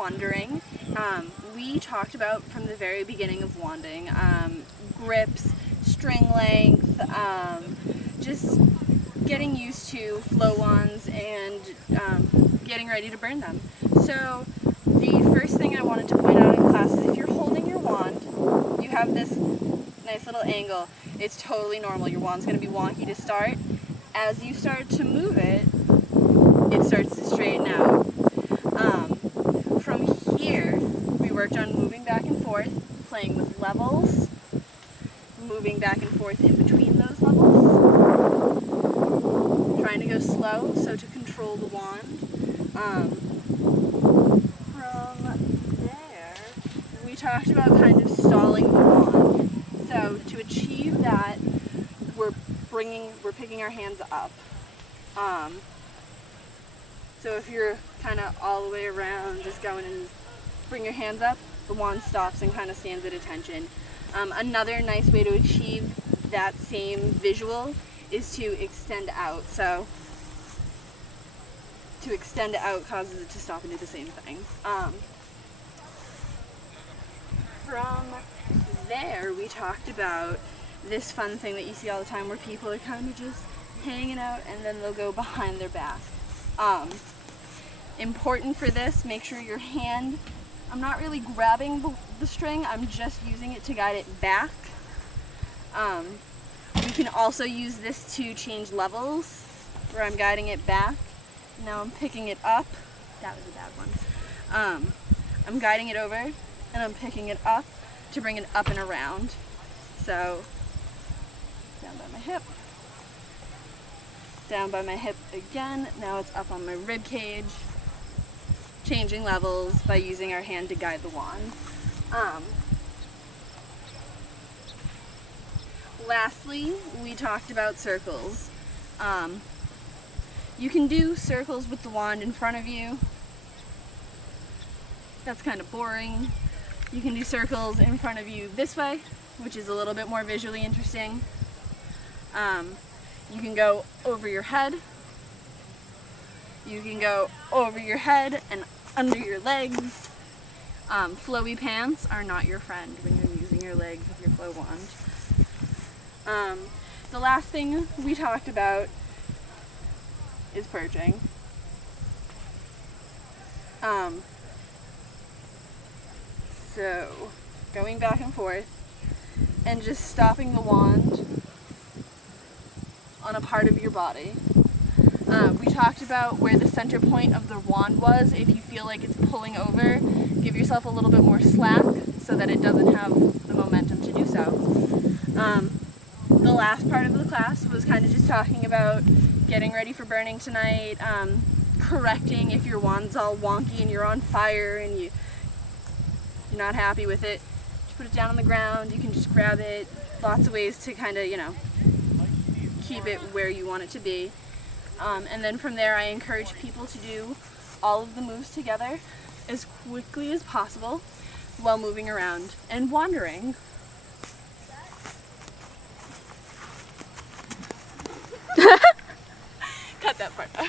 wandering, we talked about from the very beginning of wanding, grips, string length, just getting used to flow wands and getting ready to burn them. So the first thing I wanted to point out in class is if you're holding your wand, you have this nice little angle. It's totally normal. Your wand's going to be wonky to start. As you start to move it, it starts to straighten out. From here, we worked on moving back and forth, playing with levels, moving back and forth in between those levels, trying to go slow, so to control the wand. From there, we talked about kind of stalling the wand. So to achieve that, we're picking our hands up. So if you're kind of all the way around, just going and bring your hands up, the wand stops and kind of stands at attention. Another nice way to achieve that same visual is to extend out. So to extend out causes it to stop and do the same thing. From there, we talked about this fun thing that you see all the time where people are kind of just hanging out and then they'll go behind their back. Important for this, make sure your hand, I'm not really grabbing the string, I'm just using it to guide it back. You can also use this to change levels, where I'm guiding it back. Now I'm picking it up. That was a bad one. I'm guiding it over and I'm picking it up to bring it up and around. So, down by my hip. Down by my hip again. Now it's up on my rib cage. Changing levels by using our hand to guide the wand. Lastly, we talked about circles. You can do circles with the wand in front of you. That's kind of boring. You can do circles in front of you this way, which is a little bit more visually interesting. You can go over your head. You can go over your head and under your legs. Flowy pants are not your friend when you're using your legs with your flow wand. The last thing we talked about is purging. So, going back and forth and just stopping the wand on a part of your body. We talked about where the center point of the wand was. If you feel like it's pulling over, give yourself a little bit more slack so that it doesn't have the momentum to do so. The last part of the class was kind of just talking about getting ready for burning tonight, correcting if your wand's all wonky and you're on fire and you're not happy with it. Just put it down on the ground, you can just grab it. Lots of ways to kind of, keep it where you want it to be. And then from there I encourage people to do all of the moves together as quickly as possible while moving around and wandering. Cut that part out.